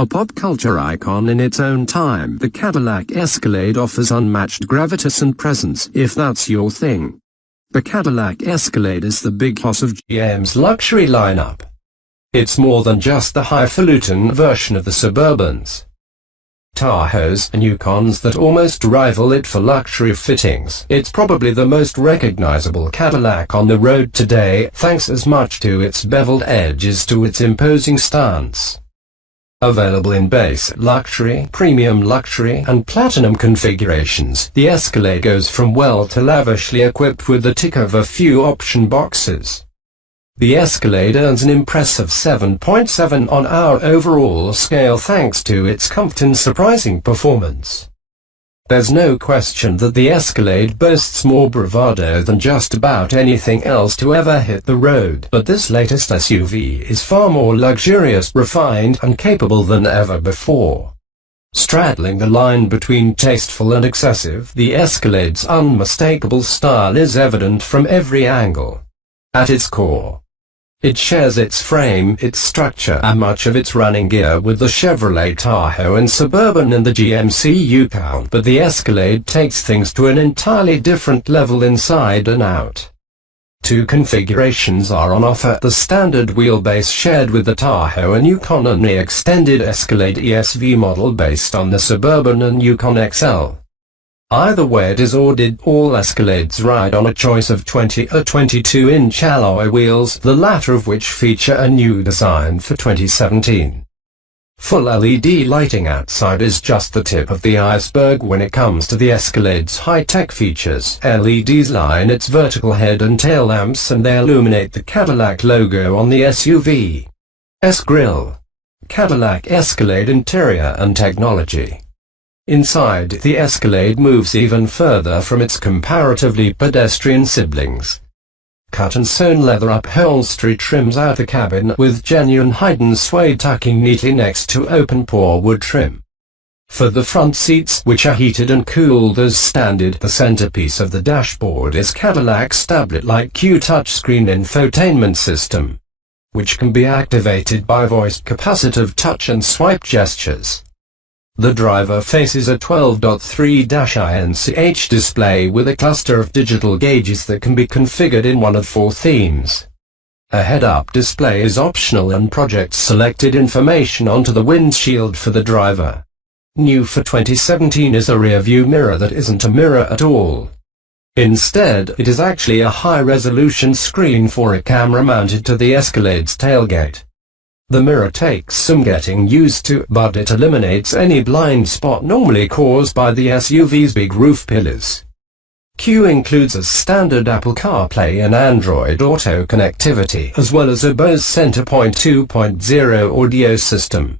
A pop culture icon in its own time, the Cadillac Escalade offers unmatched gravitas and presence, if that's your thing. The Cadillac Escalade is the big boss of GM's luxury lineup. It's more than just the highfalutin version of the Suburbans, Tahoes, and Yukons that almost rival it for luxury fittings. It's probably the most recognizable Cadillac on the road today, thanks as much to its beveled edges to its imposing stance. Available in base, luxury, premium luxury, and platinum configurations, the Escalade goes from well to lavishly equipped with the tick of a few option boxes. The Escalade earns an impressive 7.7 on our overall scale thanks to its comfort and surprising performance. There's no question that the Escalade boasts more bravado than just about anything else to ever hit the road, but this latest SUV is far more luxurious, refined, and capable than ever before. Straddling the line between tasteful and excessive, the Escalade's unmistakable style is evident from every angle. At its core, it shares its frame, its structure, and much of its running gear with the Chevrolet Tahoe and Suburban and the GMC Yukon, but the Escalade takes things to an entirely different level inside and out. Two configurations are on offer: the standard wheelbase shared with the Tahoe and Yukon, and the extended Escalade ESV model based on the Suburban and Yukon XL. Either way it is ordered, all Escalades ride on a choice of 20 or 22-inch alloy wheels, the latter of which feature a new design for 2017. Full LED lighting outside is just the tip of the iceberg when it comes to the Escalade's high-tech features. LEDs line its vertical head and tail lamps, and they illuminate the Cadillac logo on the SUV's grille. Cadillac Escalade interior and technology. Inside, the Escalade moves even further from its comparatively pedestrian siblings. Cut-and-sewn leather upholstery trims out the cabin, with genuine hidden suede tucking neatly next to open-pore wood trim. For the front seats, which are heated and cooled as standard, the centerpiece of the dashboard is Cadillac's tablet-like Q touchscreen infotainment system, which can be activated by voice capacitive touch and swipe gestures. The driver faces a 12.3-inch display with a cluster of digital gauges that can be configured in one of four themes. A head-up display is optional and projects selected information onto the windshield for the driver. New for 2017 is a rear-view mirror that isn't a mirror at all. Instead, it is actually a high-resolution screen for a camera mounted to the Escalade's tailgate. The mirror takes some getting used to, but it eliminates any blind spot normally caused by the SUV's big roof pillars. Q includes a standard Apple CarPlay and Android Auto connectivity, as well as a Bose Centerpoint 2.0 audio system.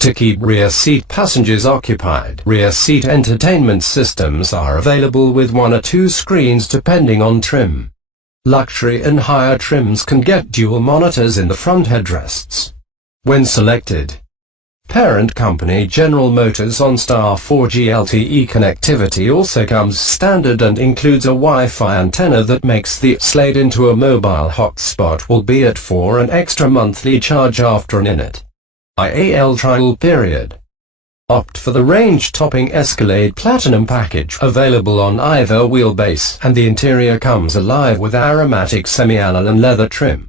To keep rear seat passengers occupied, rear seat entertainment systems are available with one or two screens depending on trim. Luxury and higher trims can get dual monitors in the front headrests. When selected, parent company General Motors OnStar 4G LTE connectivity also comes standard and includes a Wi-Fi antenna that makes the Escalade into a mobile hotspot, albeit for an extra monthly charge after an IAL trial period. Opt for the range-topping Escalade Platinum package, available on either wheelbase, and the interior comes alive with aromatic semi-alloy leather trim.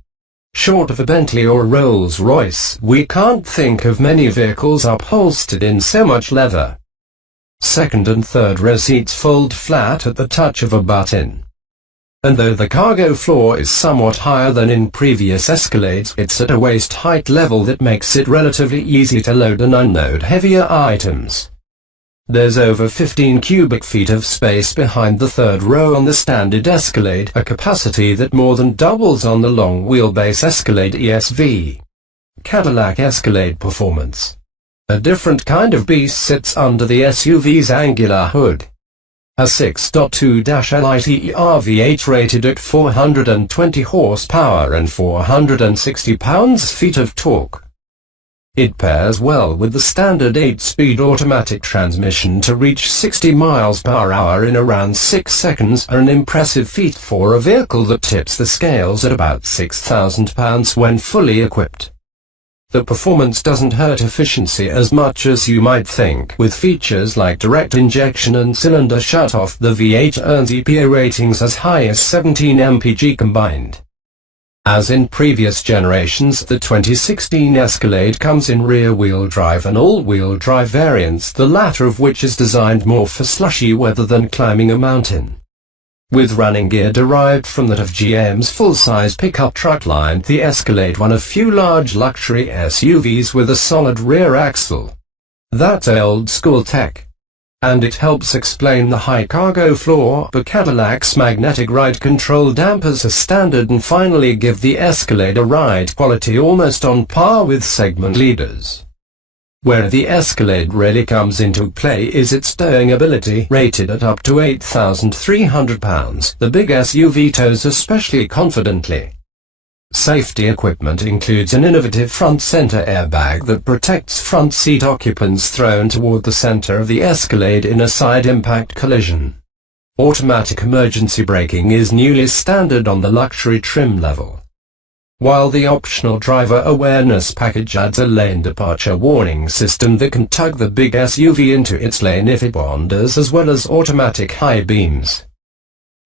Short of a Bentley or Rolls-Royce, we can't think of many vehicles upholstered in so much leather. Second and third row seats fold flat at the touch of a button. And though the cargo floor is somewhat higher than in previous Escalades, it's at a waist height level that makes it relatively easy to load and unload heavier items. There's over 15 cubic feet of space behind the third row on the standard Escalade, a capacity that more than doubles on the long wheelbase Escalade ESV. Cadillac Escalade performance. A different kind of beast sits under the SUV's angular hood. A 6.2-liter V8 rated at 420 horsepower and 460 pounds-feet of torque. It pairs well with the standard 8-speed automatic transmission to reach 60 miles per hour in around 6 seconds, an impressive feat for a vehicle that tips the scales at about £6,000 when fully equipped. The performance doesn't hurt efficiency as much as you might think. With features like direct injection and cylinder shutoff, the V8 earns EPA ratings as high as 17 mpg combined. As in previous generations, the 2016 Escalade comes in rear-wheel drive and all-wheel drive variants, the latter of which is designed more for slushy weather than climbing a mountain. With running gear derived from that of GM's full-size pickup truck line, the Escalade one of few large luxury SUVs with a solid rear axle. That's old-school tech. And it helps explain the high cargo floor. The Cadillac's magnetic ride control dampers are standard and finally give the Escalade a ride quality almost on par with segment leaders. Where the Escalade really comes into play is its towing ability, rated at up to 8,300 pounds. The big SUV tows especially confidently. Safety equipment includes an innovative front center airbag that protects front seat occupants thrown toward the center of the Escalade in a side impact collision. Automatic emergency braking is newly standard on the luxury trim level, while the optional driver awareness package adds a lane departure warning system that can tug the big SUV into its lane if it wanders, as well as automatic high beams.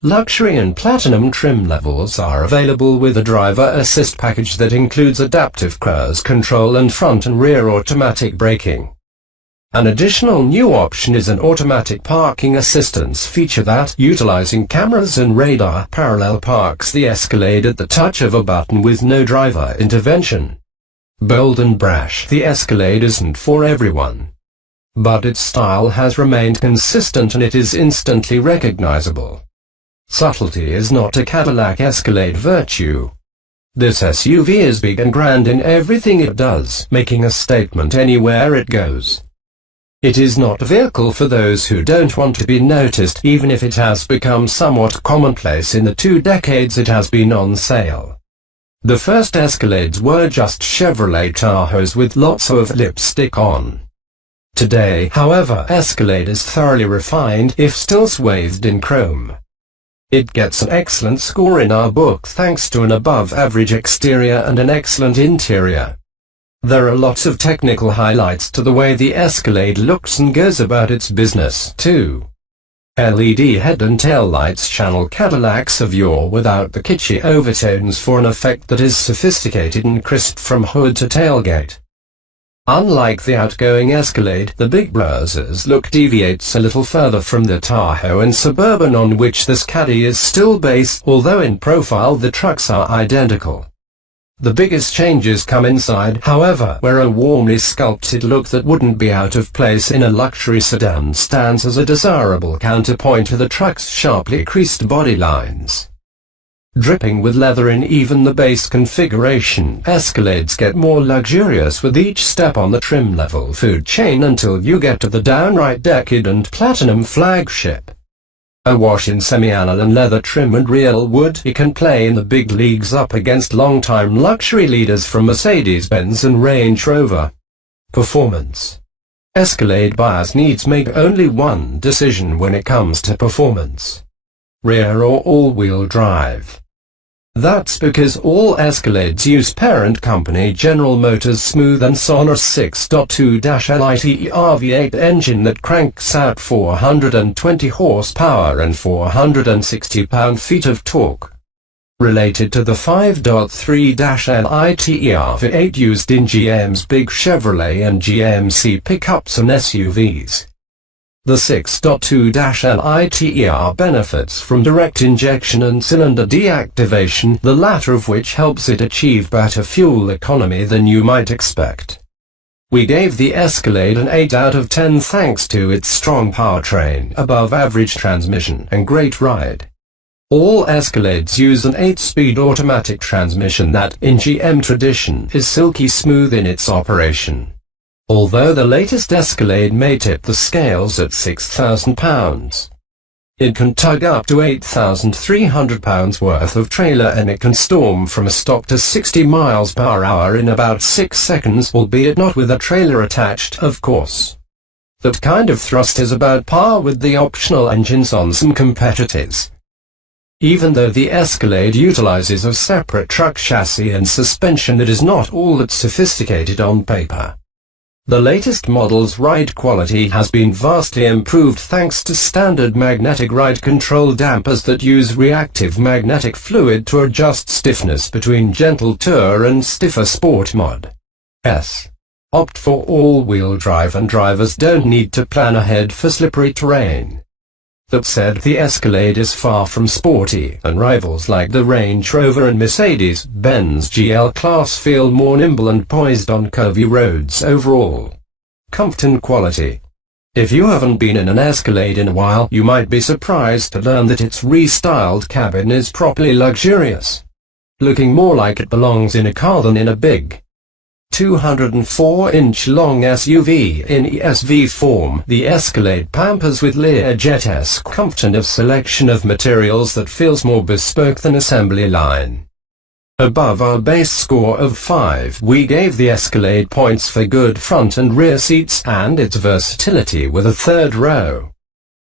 Luxury and Platinum trim levels are available with a driver assist package that includes adaptive cruise control and front and rear automatic braking. An additional new option is an automatic parking assistance feature that, utilizing cameras and radar, parallel parks the Escalade at the touch of a button with no driver intervention. Bold and brash, the Escalade isn't for everyone. But its style has remained consistent and it is instantly recognizable. Subtlety is not a Cadillac Escalade virtue. This SUV is big and grand in everything it does, making a statement anywhere it goes. It is not a vehicle for those who don't want to be noticed, even if it has become somewhat commonplace in the 2 decades it has been on sale. The first Escalades were just Chevrolet Tahoes with lots of lipstick on. Today, however, Escalade is thoroughly refined, if still swathed in chrome. It gets an excellent score in our book thanks to an above-average exterior and an excellent interior. There are lots of technical highlights to the way the Escalade looks and goes about its business, too. LED head and tail lights channel Cadillacs of yore without the kitschy overtones for an effect that is sophisticated and crisp from hood to tailgate. Unlike the outgoing Escalade, the big browser's look deviates a little further from the Tahoe and Suburban on which this Caddy is still based, although in profile the trucks are identical. The biggest changes come inside, however, where a warmly sculpted look that wouldn't be out of place in a luxury sedan stands as a desirable counterpoint to the truck's sharply creased body lines. Dripping with leather in even the base configuration, Escalades get more luxurious with each step on the trim level food chain until you get to the downright decadent Platinum flagship. Awash in semi-aniline leather trim and real wood, it can play in the big leagues up against long-time luxury leaders from Mercedes-Benz and Range Rover. Performance. Escalade buyers needs make only one decision when it comes to performance: rear or all-wheel drive. That's because all Escalades use parent company General Motors' smooth and sonorous 6.2-liter V8 engine that cranks out 420 horsepower and 460 pound-feet of torque. Related to the 5.3-liter V8 used in GM's big Chevrolet and GMC pickups and SUVs. The 6.2-liter benefits from direct injection and cylinder deactivation, the latter of which helps it achieve better fuel economy than you might expect. We gave the Escalade an 8 out of 10 thanks to its strong powertrain, above-average transmission, and great ride. All Escalades use an 8-speed automatic transmission that, in GM tradition, is silky smooth in its operation. Although the latest Escalade may tip the scales at 6,000 pounds. It can tug up to 8,300 pounds worth of trailer and it can storm from a stop to 60 miles per hour in about 6 seconds, albeit not with a trailer attached, of course. That kind of thrust is about par with the optional engines on some competitors. Even though the Escalade utilizes a separate truck chassis and suspension that is not all that sophisticated on paper. The latest model's ride quality has been vastly improved thanks to standard magnetic ride control dampers that use reactive magnetic fluid to adjust stiffness between gentle tour and stiffer sport mod. Opt for all-wheel drive and drivers don't need to plan ahead for slippery terrain. That said, the Escalade is far from sporty, and rivals like the Range Rover and Mercedes-Benz GL Class feel more nimble and poised on curvy roads overall. Comfort and quality. If you haven't been in an Escalade in a while, you might be surprised to learn that its restyled cabin is properly luxurious, looking more like it belongs in a car than in a big 204-inch long SUV in ESV form. The Escalade pampers with Learjet-esque comfort and a selection of materials that feels more bespoke than assembly line. Above our base score of 5, we gave the Escalade points for good front and rear seats and its versatility with a third row.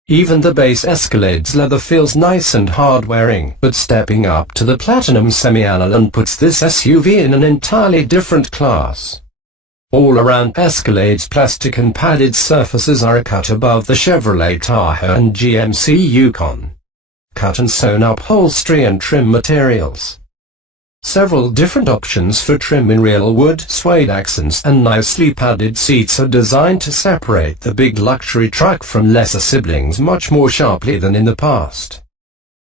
Even the base Escalade's leather feels nice and hard-wearing, but stepping up to the Platinum Semi-Alloy puts this SUV in an entirely different class. All-around Escalade's plastic and padded surfaces are a cut above the Chevrolet Tahoe and GMC Yukon. Cut and sewn upholstery and trim materials. Several different options for trim in real wood, suede accents and nicely padded seats are designed to separate the big luxury truck from lesser siblings much more sharply than in the past.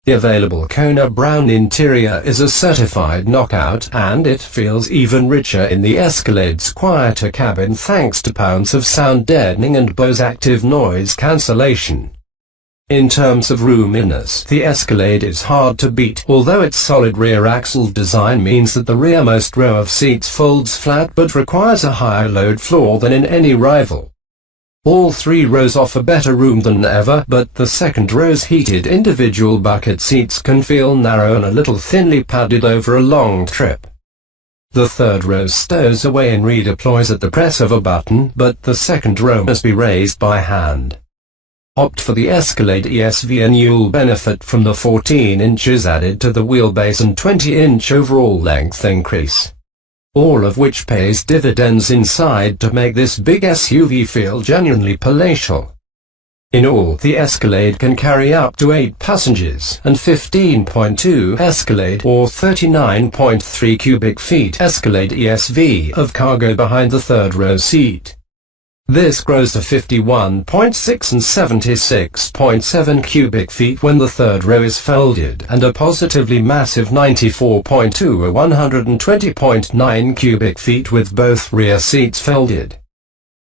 The available Kona brown interior is a certified knockout, and it feels even richer in the Escalade's quieter cabin thanks to pounds of sound deadening and Bose active noise cancellation. In terms of roominess, the Escalade is hard to beat, although its solid rear axle design means that the rearmost row of seats folds flat but requires a higher load floor than in any rival. All three rows offer better room than ever, but the second row's heated individual bucket seats can feel narrow and a little thinly padded over a long trip. The third row stows away and redeploys at the press of a button, but the second row must be raised by hand. Opt for the Escalade ESV and you'll benefit from the 14 inches added to the wheelbase and 20-inch overall length increase, all of which pays dividends inside to make this big SUV feel genuinely palatial. In all, the Escalade can carry up to 8 passengers and 15.2 Escalade or 39.3 cubic feet Escalade ESV of cargo behind the third row seat. This grows to 51.6 and 76.7 cubic feet when the third row is folded, and a positively massive 94.2 or 120.9 cubic feet with both rear seats folded.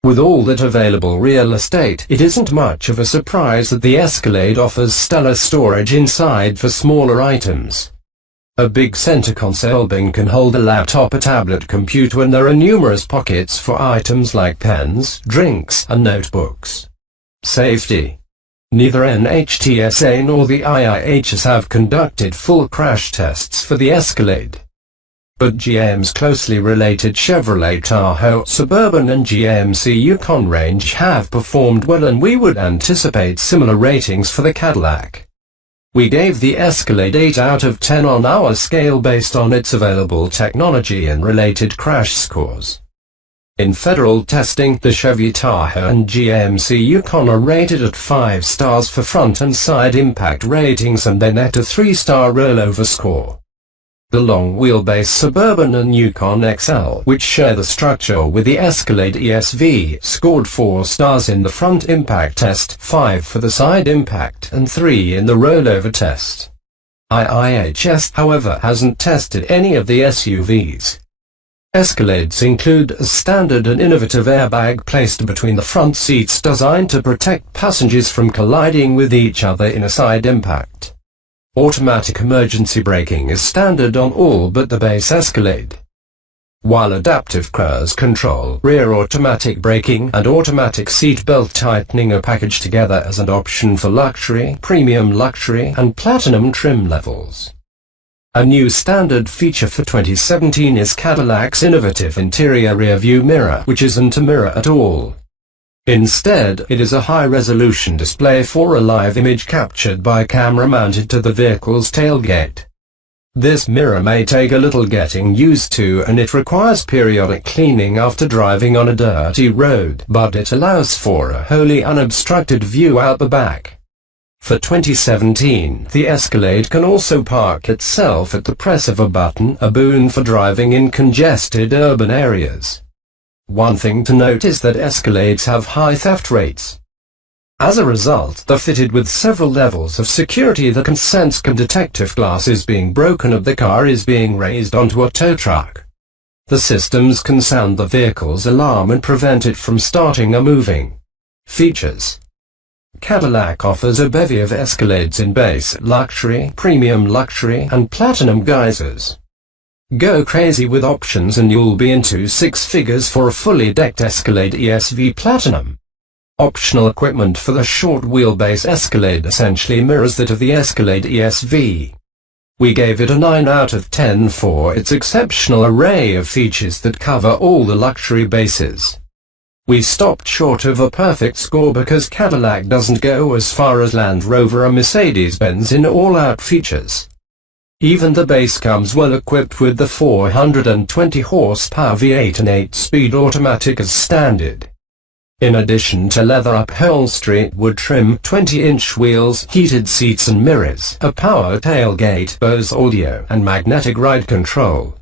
With all that available real estate, it isn't much of a surprise that the Escalade offers stellar storage inside for smaller items. A big center console bin can hold a laptop, a tablet, computer, and there are numerous pockets for items like pens, drinks, and notebooks. Safety. Neither NHTSA nor the IIHS have conducted full crash tests for the Escalade. But GM's closely related Chevrolet Tahoe, Suburban and GMC Yukon range have performed well, and we would anticipate similar ratings for the Cadillac. We gave the Escalade 8 out of 10 on our scale based on its available technology and related crash scores. In federal testing, the Chevy Tahoe and GMC Yukon are rated at 5 stars for front and side impact ratings and they net a 3-star rollover score. The long wheelbase Suburban and Yukon XL, which share the structure with the Escalade ESV, scored 4 stars in the front impact test, 5 for the side impact, and 3 in the rollover test. IIHS, however, hasn't tested any of the SUVs. Escalades include a standard and innovative airbag placed between the front seats designed to protect passengers from colliding with each other in a side impact. Automatic emergency braking is standard on all but the base Escalade, while adaptive cruise control, rear automatic braking, and automatic seat belt tightening are packaged together as an option for luxury, premium luxury, and platinum trim levels. A new standard feature for 2017 is Cadillac's innovative interior rear view mirror, which isn't a mirror at all. Instead, it is a high-resolution display for a live image captured by a camera mounted to the vehicle's tailgate. This mirror may take a little getting used to, and it requires periodic cleaning after driving on a dirty road, but it allows for a wholly unobstructed view out the back. For 2017, the Escalade can also park itself at the press of a button, a boon for driving in congested urban areas. One thing to note is that Escalades have high theft rates. As a result, they're fitted with several levels of security that can detect if glass is being broken or the car is being raised onto a tow truck. The systems can sound the vehicle's alarm and prevent it from starting or moving. Features: Cadillac offers a bevy of Escalades in base, luxury, premium luxury, and platinum guises. Go crazy with options and you'll be into six figures for a fully decked Escalade ESV Platinum. Optional equipment for the short wheelbase Escalade essentially mirrors that of the Escalade ESV. We gave it a 9 out of 10 for its exceptional array of features that cover all the luxury bases. We stopped short of a perfect score because Cadillac doesn't go as far as Land Rover or Mercedes-Benz in all-out features. Even the base comes well equipped with the 420 horsepower V8 and 8-speed automatic as standard. In addition to leather upholstery, wood trim, 20-inch wheels, heated seats and mirrors, a power tailgate, Bose audio, and magnetic ride control.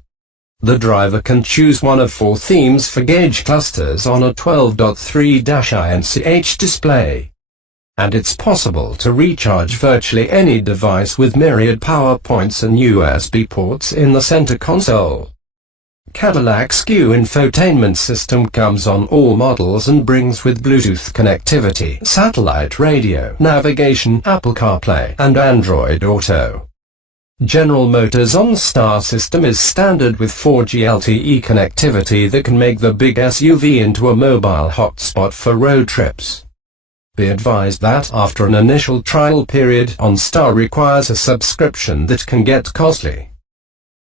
The driver can choose one of 4 themes for gauge clusters on a 12.3-inch display. And it's possible to recharge virtually any device with myriad power points and USB ports in the center console. Cadillac's Q infotainment system comes on all models and brings with Bluetooth connectivity, satellite radio, navigation, Apple CarPlay, and Android Auto. General Motors' OnStar system is standard with 4G LTE connectivity that can make the big SUV into a mobile hotspot for road trips. Be advised that after an initial trial period, OnStar requires a subscription that can get costly.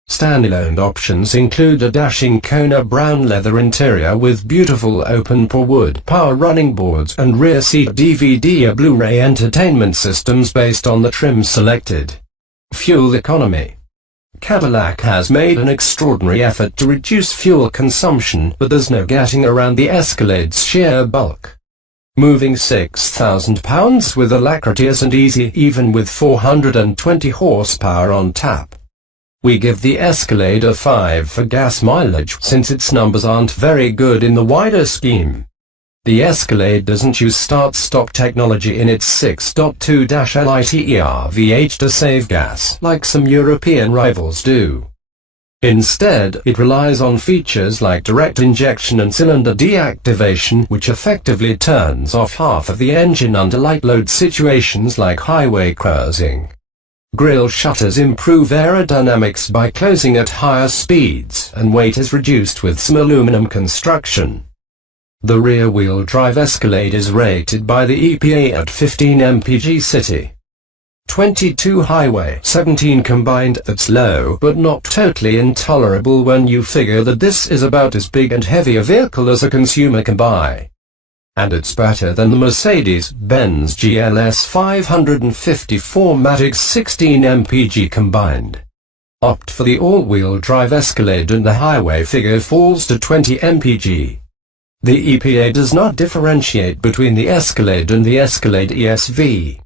Standalone options include a dashing Kona brown leather interior with beautiful open-pore wood, power running boards, and rear seat DVD or Blu-ray entertainment systems based on the trim selected. Fuel economy. Cadillac has made an extraordinary effort to reduce fuel consumption, but there's no getting around the Escalade's sheer bulk. Moving 6,000 pounds with alacrity isn't easy, even with 420 horsepower on tap. We give the Escalade a 5 for gas mileage since its numbers aren't very good in the wider scheme. The Escalade doesn't use start-stop technology in its 6.2-liter V8 to save gas like some European rivals do. Instead, it relies on features like direct injection and cylinder deactivation, which effectively turns off half of the engine under light load situations like highway cruising. Grille shutters improve aerodynamics by closing at higher speeds, and weight is reduced with some aluminum construction. The rear-wheel drive Escalade is rated by the EPA at 15 mpg city, 22 highway, 17 combined. That's low, but not totally intolerable when you figure that this is about as big and heavy a vehicle as a consumer can buy. And it's better than the Mercedes-Benz GLS 554 16 mpg combined. Opt for the all-wheel drive Escalade and the highway figure falls to 20 mpg. The EPA does not differentiate between the Escalade and the Escalade ESV.